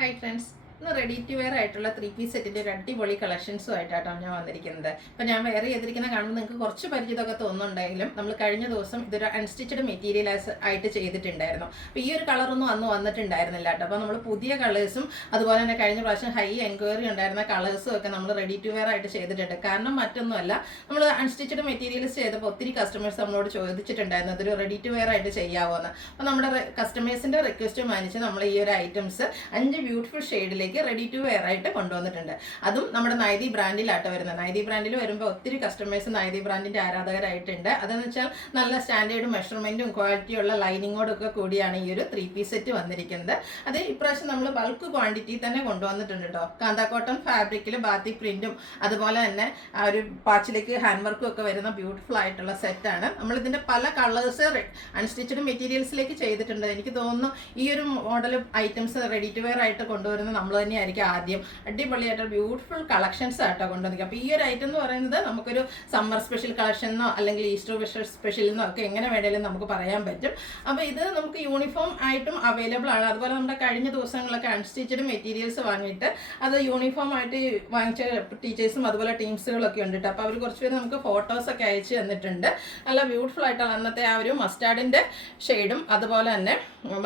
Hi friends. ഇന്ന് ready to wear ആയിട്ടുള്ള 3 piece സെറ്റിൻ്റെ ഒരു അടിപൊളി കളക്ഷൻസും ആയിട്ടാണ് ഞാൻ വന്നിരിക്കുന്നത്. അപ്പോൾ ഞാൻ വെയർ ചെയ്തിരിക്കുന്ന കാണുമ്പോൾ നിങ്ങൾക്ക് കുറച്ച് പരിചിതമൊക്കെ തോന്നുന്നുണ്ടെങ്കിലും നമ്മൾ കഴിഞ്ഞ ദിവസം ഇതൊരു അൺസ്റ്റിച്ചഡ് മെറ്റീരിയൽ ആയിട്ട് ചെയ്തിട്ടുണ്ടായിരുന്നു. അപ്പോൾ ഈ ഒരു കളറൊന്നും അന്ന് വന്നിട്ടുണ്ടായിരുന്നില്ല കേട്ടോ. അപ്പോൾ നമ്മൾ പുതിയ കളേഴ്സും അതുപോലെ തന്നെ കഴിഞ്ഞ പ്രാവശ്യം ഹൈ എൻക്വയറി ഉണ്ടായിരുന്ന കളേഴ്സും ഒക്കെ നമ്മൾ റെഡി ടു വെയർ ആയിട്ട് ചെയ്തിട്ടുണ്ട്. കാരണം മറ്റൊന്നുമല്ല, നമ്മൾ അൺസ്റ്റിച്ചഡ് മെറ്റീരിയൽസ് ചെയ്തപ്പോൾ ഒത്തിരി കസ്റ്റമേഴ്സ് നമ്മളോട് ചോദിച്ചിട്ടുണ്ടായിരുന്നു ഇതൊരു റെഡി ടു വെയർ ആയിട്ട് ചെയ്യാമോ എന്ന്. അപ്പോൾ നമ്മുടെ കസ്റ്റമേഴ്സിൻ്റെ റിക്വസ്റ്റ് മാനിച്ച് നമ്മൾ ഈ ഒരു ഐറ്റംസ് 5 ബ്യൂട്ടിഫുൾ ഷെയ്ഡിലേക്ക് റെഡി ടു വെയർ ആയിട്ട് കൊണ്ടുവന്നിട്ടുണ്ട്. അതും നമ്മുടെ നൈതി ബ്രാൻഡിലാട്ടോ വരുന്നത്. നൈതി ബ്രാൻഡിൽ വരുമ്പോൾ ഒത്തിരി കസ്റ്റമേഴ്സ് നൈതി ബ്രാൻഡിന്റെ ആരാധകരായിട്ടുണ്ട്. അതെന്ന് വെച്ചാൽ നല്ല സ്റ്റാൻഡേർഡ് മെഷർമെന്റും ക്വാളിറ്റിയുള്ള ലൈനിങ്ങോടും ഒക്കെ കൂടിയാണ് ഈ ഒരു 3 പീസ് സെറ്റ് വന്നിരിക്കുന്നത്. അത് ഇപ്രാവശ്യം നമ്മൾ ബൾക്ക് ക്വാണ്ടിറ്റി തന്നെ കൊണ്ടുവന്നിട്ടുണ്ട് കേട്ടോ. കാന്ത കോട്ടൺ ഫാബ്രിക്കിൽ ബാത്തിക് പ്രിന്റും അതുപോലെ തന്നെ ആ ഒരു പാച്ചിലേക്ക് ഹാൻഡ് വർക്കും ഒക്കെ വരുന്ന ബ്യൂട്ടിഫുൾ ആയിട്ടുള്ള സെറ്റാണ്. നമ്മളിതിന്റെ പല കളേഴ്സ് അൺസ്റ്റിച്ചഡ് മെറ്റീരിയൽസിലേക്ക് ചെയ്തിട്ടുണ്ട്. എനിക്ക് തോന്നുന്നു ഈ ഒരു model items ready to wear ആയിട്ട് കൊണ്ടുവരുന്നത് നമ്മൾ തന്നെയായിരിക്കും ആദ്യം. അടിപൊളിയായിട്ട് ബ്യൂട്ടിഫുൾ കളക്ഷൻസ് ആയിട്ടോ കൊണ്ടുവന്നിരിക്കുക. അപ്പോൾ ഈ ഒരു ഐറ്റം എന്ന് പറയുന്നത് നമുക്കൊരു സമ്മർ സ്പെഷ്യൽ കളക്ഷനോ അല്ലെങ്കിൽ ഈസ്റ്റർ സ്പെഷ്യലെന്നോ ഒക്കെ എങ്ങനെ വേണേലും നമുക്ക് പറയാൻ പറ്റും. അപ്പോൾ ഇത് നമുക്ക് യൂണിഫോം ആയിട്ടും അവൈലബിൾ ആണ്. അതുപോലെ നമ്മുടെ കഴിഞ്ഞ ദിവസങ്ങളിലൊക്കെ അൺസ്റ്റിച്ചഡ് മെറ്റീരിയൽസ് വാങ്ങിയിട്ട് അത് യൂണിഫോം ആയിട്ട് വാങ്ങിച്ച ടീച്ചേഴ്സും അതുപോലെ ടീംസുകളൊക്കെ ഉണ്ട് കേട്ടോ. അപ്പോൾ അവർ കുറച്ച് പേര് നമുക്ക് ഫോട്ടോസൊക്കെ അയച്ചു തന്നിട്ടുണ്ട്. നല്ല ബ്യൂട്ടിഫുൾ ആയിട്ടാണ് അന്നത്തെ ആ ഒരു മസ്റ്റാർഡിൻ്റെ ഷെയ്ഡും അതുപോലെ തന്നെ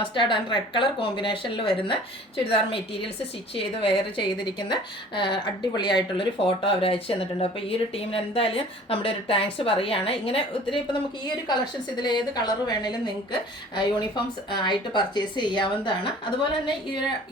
മസ്റ്റാർഡ് ആൻഡ് റെഡ് കളർ കോമ്പിനേഷനിൽ വരുന്ന ചുരിദാർ മെറ്റീരിയൽസ് സ്റ്റിച്ച് ചെയ്ത് വെയർ ചെയ്തിരിക്കുന്ന അടിപൊളിയായിട്ടുള്ളൊരു ഫോട്ടോ അവർ അയച്ചു തന്നിട്ടുണ്ട്. അപ്പോൾ ഈ ഒരു ടീമിന് എന്തായാലും നമ്മുടെ ഒരു താങ്ക്സ് പറയുകയാണ്. ഇങ്ങനെ ഒത്തിരി ഇപ്പോൾ നമുക്ക് ഈ ഒരു കളക്ഷൻസ് ഇതിൽ ഏത് കളർ വേണമെങ്കിലും നിങ്ങൾക്ക് യൂണിഫോംസ് ആയിട്ട് പർച്ചേസ് ചെയ്യാവുന്നതാണ്. അതുപോലെ തന്നെ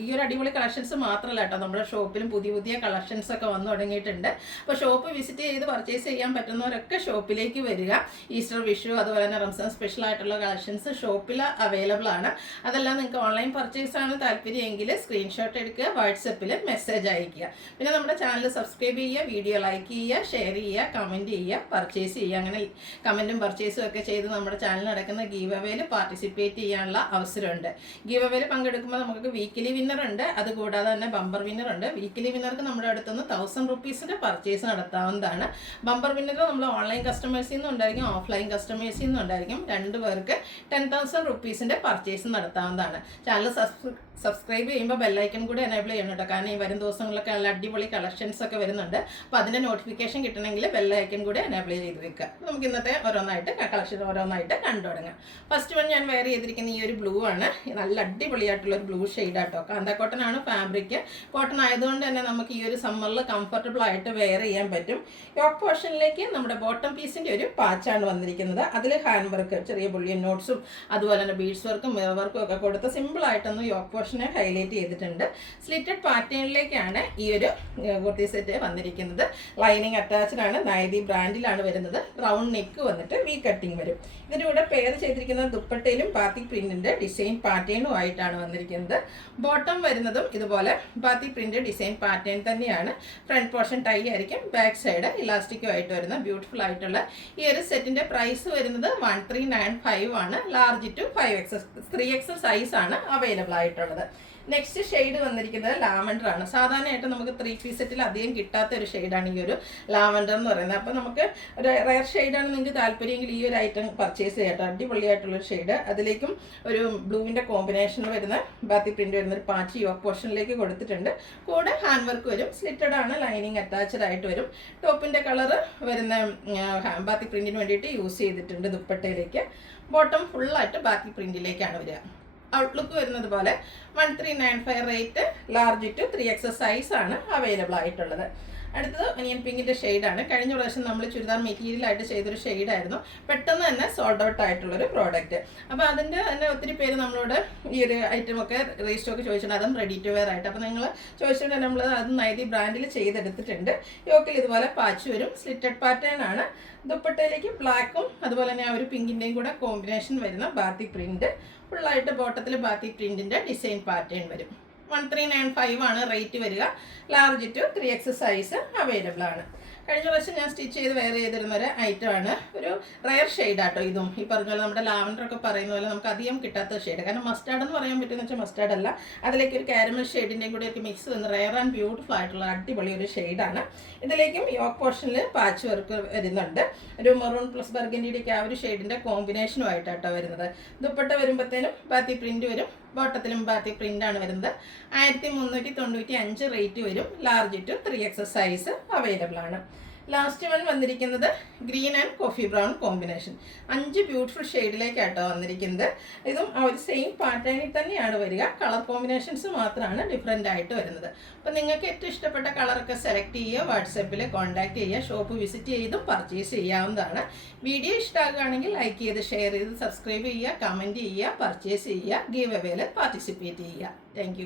ഈ ഒരു അടിപൊളി കളക്ഷൻസ് മാത്രമല്ല കേട്ടോ, നമ്മുടെ ഷോപ്പിലും പുതിയ പുതിയ കളക്ഷൻസ് ഒക്കെ വന്നു തുടങ്ങിയിട്ടുണ്ട്. അപ്പോൾ ഷോപ്പ് വിസിറ്റ് ചെയ്ത് പർച്ചേസ് ചെയ്യാൻ പറ്റുന്നവരൊക്കെ ഷോപ്പിലേക്ക് വരിക. ഈസ്റ്റർ, വിഷു അതുപോലെ തന്നെ റംസാൻ സ്പെഷ്യൽ ആയിട്ടുള്ള കളക്ഷൻസ് ഷോപ്പിൽ അവൈലബിൾ ആണ്. അതെല്ലാം നിങ്ങൾക്ക് ഓൺലൈൻ പർച്ചേസ് ആണ് താല്പര്യമെങ്കിൽ സ്ക്രീൻഷോട്ട് എടുക്കുക, വാട്സപ്പിൽ മെസ്സേജ് അയക്കുക. പിന്നെ നമ്മുടെ ചാനൽ സബ്സ്ക്രൈബ് ചെയ്യുക, വീഡിയോ ലൈക്ക് ചെയ്യുക, ഷെയർ ചെയ്യുക, കമൻറ്റ് ചെയ്യുക, പർച്ചേസ് ചെയ്യുക. അങ്ങനെ കമൻറ്റും പർച്ചേസും ഒക്കെ ചെയ്ത് നമ്മുടെ ചാനൽ നടക്കുന്ന ഗീവ് അവേയിൽ പാർട്ടിസിപ്പേറ്റ് ചെയ്യാനുള്ള അവസരമുണ്ട്. ഗീവ് അവേയിൽ പങ്കെടുക്കുമ്പോൾ നമുക്ക് വീക്കിലി വിന്നർ ഉണ്ട്. അതുകൂടാതെ തന്നെ ബമ്പർ വിന്നർ ഉണ്ട്. വീക്കിലി വിന്നർക്ക് നമ്മുടെ അടുത്തുനിന്ന് 1000 റുപ്പീസിൻ്റെ പർച്ചേസ് നടത്താവുന്നതാണ്. ബമ്പർ വിന്നർ നമ്മൾ ഓൺലൈൻ കസ്റ്റമേഴ്സിൽ നിന്നും ഉണ്ടായിരിക്കും, ഓഫ്ലൈൻ കസ്റ്റമേഴ്സിൽ നിന്നും ഉണ്ടായിരിക്കും. 2 പേർക്ക് 10,000 റുപ്പീസിൻ്റെ പർച്ചേസ് നടത്താവുന്നതാണ്. ചാനൽ സബ്സ്ക്രൈബ് ചെയ്യുമ്പോൾ ബെല്ലൈക്കൺ കൂടി എനേബിൾ ചെയ്യണം കേട്ടോ. കാരണം ഈ വരും ദിവസങ്ങളിലൊക്കെ നല്ല അടിപൊളി കളക്ഷൻസ് ഒക്കെ വരുന്നുണ്ട്. അപ്പോൾ അതിൻ്റെ നോട്ടിഫിക്കേഷൻ കിട്ടണമെങ്കിൽ ബെല്ലൈക്കൺ കൂടി എനേബിൾ ചെയ്ത് വെക്കുക. നമുക്ക് ഇന്നത്തെ കളക്ഷൻ ഓരോന്നായിട്ട് കണ്ടു തുടങ്ങാം. ഫസ്റ്റ് വൺ ഞാൻ വെയർ ചെയ്തിരിക്കുന്ന ഈ ഒരു ബ്ലൂ ആണ്. നല്ല അടിപൊളിയായിട്ടുള്ളൊരു ബ്ലൂ ഷെയ്ഡാട്ടോ. കാന്ത കോട്ടൺ ആണ് ഫാബ്രിക്. കോട്ടൺ ആയതുകൊണ്ട് തന്നെ നമുക്ക് ഈ ഒരു സമ്മറിൽ കംഫർട്ടബിൾ ആയിട്ട് വെയർ ചെയ്യാൻ പറ്റും. യോക്ക് പോർഷനിലേക്ക് നമ്മുടെ ബോട്ടം പീസിൻ്റെ ഒരു പാച്ചാണ് വന്നിരിക്കുന്നത്. അതിൽ ഹാൻഡ് വർക്ക്, ചെറിയ ബുള്ളിയൻ നോട്ട്സും അതുപോലെ തന്നെ ബീഡ്സ് വർക്കും മിറർ വർക്കും ഒക്കെ കൊടുത്ത് സിമ്പിളായിട്ടൊന്ന് യോക്ക് പോർഷനെ ഹൈലൈറ്റ് ചെയ്തിട്ടുണ്ട്. സ്ലിറ്റഡ് പാറ്റേണിലേക്കാണ് ഈ ഒരു കുർത്തി സെറ്റ് വന്നിരിക്കുന്നത്. ലൈനിങ് അറ്റാച്ച്ഡ് ആണ്. നൈതി ബ്രാൻഡിലാണ് വരുന്നത്. റൗണ്ട് നെക്ക് വന്നിട്ട് വി കട്ടിങ് വരും. ഇതിൻ്റെ കൂടെ പെയർ ചെയ്തിരിക്കുന്നത് ദുപ്പട്ടയിലും ബാത്തിക് പ്രിന്റിന്റെ ഡിസൈൻ പാറ്റേണും ആയിട്ടാണ് വന്നിരിക്കുന്നത്. ബോട്ടം വരുന്നതും ഇതുപോലെ ബാത്തിക് പ്രിന്റ് ഡിസൈൻ പാറ്റേൺ തന്നെയാണ്. ഫ്രണ്ട് പോർഷൻ ടൈ ആയിരിക്കും, ബാക്ക് സൈഡ് ഇലാസ്റ്റിക്കും ആയിട്ട് വരുന്ന ബ്യൂട്ടിഫുൾ ആയിട്ടുള്ള ഈ ഒരു സെറ്റിന്റെ പ്രൈസ് വരുന്നത് 1395 ആണ്. Large to 5XL 3XL size ആണ് അവൈലബിൾ ആയിട്ടുള്ളത്. നെക്സ്റ്റ് ഷെയ്ഡ് വന്നിരിക്കുന്നത് ലാവൻഡർ ആണ്. സാധാരണയായിട്ട് നമുക്ക് 3 പീസ് സെറ്റിൽ അധികം കിട്ടാത്ത ഒരു ഷെയ്ഡാണ് ഈ ഒരു ലാവൻഡർ എന്ന് പറയുന്നത്. അപ്പോൾ നമുക്ക് ഒരു റയർ ഷെയ്ഡാണ് നിങ്ങൾക്ക് താല്പര്യമെങ്കിൽ ഈ ഒരു ഐറ്റം പർച്ചേസ് ചെയ്യട്ടോ. അടിപൊളിയായിട്ടുള്ളൊരു ഷെയ്ഡ്. അതിലേക്കും ഒരു ബ്ലൂവിൻ്റെ കോമ്പിനേഷനിൽ വരുന്ന ബാത്തി പ്രിന്റ് വരുന്ന ഒരു പാച്ച് യോക്ക് പോർഷനിലേക്ക് കൊടുത്തിട്ടുണ്ട്. കൂടെ ഹാൻഡ് വർക്ക് വരും. സ്ലിറ്റഡ് ആണ്. ലൈനിങ് അറ്റാച്ച്ഡ് ആയിട്ട് വരും. ടോപ്പിൻ്റെ കളർ വരുന്ന ബാത്തി പ്രിന്റിന് വേണ്ടിയിട്ട് യൂസ് ചെയ്തിട്ടുണ്ട് ദുപ്പട്ടയിലേക്ക്. ബോട്ടം ഫുള്ളായിട്ട് ബാത്തി പ്രിന്റിലേക്കാണ് വരിക. ഔട്ട്ലുക്ക് വരുന്നത് പോലെ 1395 rate. Large to 3XL size ആണ് അവൈലബിൾ ആയിട്ടുള്ളത്. അടുത്തത് ഒനിയൻ പിങ്കിൻ്റെ ഷെയ്ഡാണ്. കഴിഞ്ഞ പ്രാവശ്യം നമ്മൾ ചുരിദാർ മെറ്റീരിയലായിട്ട് ചെയ്തൊരു ഷെയ്ഡായിരുന്നു. പെട്ടെന്ന് തന്നെ സോൾഡ് ഔട്ട് ആയിട്ടുള്ളൊരു പ്രോഡക്റ്റ്. അപ്പോൾ അതിൻ്റെ തന്നെ ഒത്തിരി പേര് നമ്മളോട് ഈ ഒരു ഐറ്റമൊക്കെ റീസ്റ്റോക്ക് ചോദിച്ചിട്ടുണ്ട്. അതും റെഡി ടു വെയർ ആയിട്ട്. അപ്പോൾ നിങ്ങൾ ചോദിച്ചിട്ട് നമ്മൾ അത് നൈതി ബ്രാൻഡിൽ ചെയ്തെടുത്തിട്ടുണ്ട്. യോക്കിൽ ഇതുപോലെ പാച്ച് വരും. സ്ലിറ്റഡ് പാറ്റേൺ ആണ്. ദുപ്പട്ടയിലേക്ക് ബ്ലാക്കും അതുപോലെ തന്നെ ആ ഒരു പിങ്കിൻ്റെയും കൂടെ കോമ്പിനേഷൻ വരുന്ന ബാത്തിക് പ്രിന്റ്. ഫുള്ളായിട്ട് ബോട്ടത്തിൽ ബാത്തിക് പ്രിന്റിൻ്റെ ഡിസൈൻ പാറ്റേൺ വരും. 1395 ആണ് റേറ്റ് വരിക. Large to 3XL size available ആണ്. കഴിഞ്ഞ പ്രാവശ്യം ഞാൻ സ്റ്റിച്ച് ചെയ്ത് വെയർ ചെയ്തിരുന്ന ഒരു ഐറ്റമാണ്. ഒരു റയർ ഷെയ്ഡാട്ടോ ഇതും. ഈ പറഞ്ഞ പോലെ നമ്മുടെ ലാവൻഡർ ഒക്കെ പറയുന്ന പോലെ നമുക്ക് അധികം കിട്ടാത്ത ഷെയ്ഡ്. കാരണം മസ്റ്റാർഡ് എന്ന് പറയാൻ പറ്റുമെന്ന് വെച്ചാൽ മസ്റ്റാർഡ് അല്ല, അതിലേക്ക് ഒരു കാരമൽ ഷെയ്ഡിൻ്റെയും കൂടി ഒക്കെ മിക്സ് വന്ന് റയർ ആൻഡ് ബ്യൂട്ടിഫുൾ ആയിട്ടുള്ള അടിപൊളി ഒരു ഷെയ്ഡാണ്. ഇതിലേക്കും യോക്ക് പോർഷനിൽ പാച്ച് വർക്ക് വരുന്നുണ്ട്. ഒരു മെറൂൺ പ്ലസ് ബർഗൻഡിയുടെ ആ ഒരു ഷെയ്ഡിൻ്റെ കോമ്പിനേഷനുമായിട്ടാട്ടോ വരുന്നത്. ദുപ്പട്ട വരുമ്പോഴത്തേനും ബാത്തി പ്രിന്റ് വരും. ബോട്ടത്തിലും ബാറ്റി പ്രിൻ്റാണ് വരുന്നത്. 1395 റേറ്റ് വരും. Large to 3X size available ആണ്. ലാസ്റ്റ് വൺ വന്നിരിക്കുന്നത് green and coffee brown combination. 5 beautiful ഷെയ്ഡിലേക്കാട്ടോ വന്നിരിക്കുന്നത്. ഇതും ആ ഒരു സെയിം പാറ്റേണിൽ തന്നെയാണ് വരിക. കളർ കോമ്പിനേഷൻസ് മാത്രമാണ് ഡിഫറെൻ്റ് ആയിട്ട് വരുന്നത്. അപ്പോൾ നിങ്ങൾക്ക് ഏറ്റവും ഇഷ്ടപ്പെട്ട കളറൊക്കെ സെലക്ട് ചെയ്യുക, വാട്സാപ്പിൽ കോൺടാക്ട് ചെയ്യുക, ഷോപ്പ് വിസിറ്റ് ചെയ്തും പർച്ചേസ് ചെയ്യാവുന്നതാണ്. വീഡിയോ ഇഷ്ടമാകുകയാണെങ്കിൽ ലൈക്ക് ചെയ്ത് ഷെയർ ചെയ്ത് സബ്സ്ക്രൈബ് ചെയ്യുക, കമൻറ്റ് ചെയ്യുക, പർച്ചേസ് ചെയ്യുക, ഗീവ് അവേയിൽ പാർട്ടിസിപ്പേറ്റ് ചെയ്യുക. താങ്ക്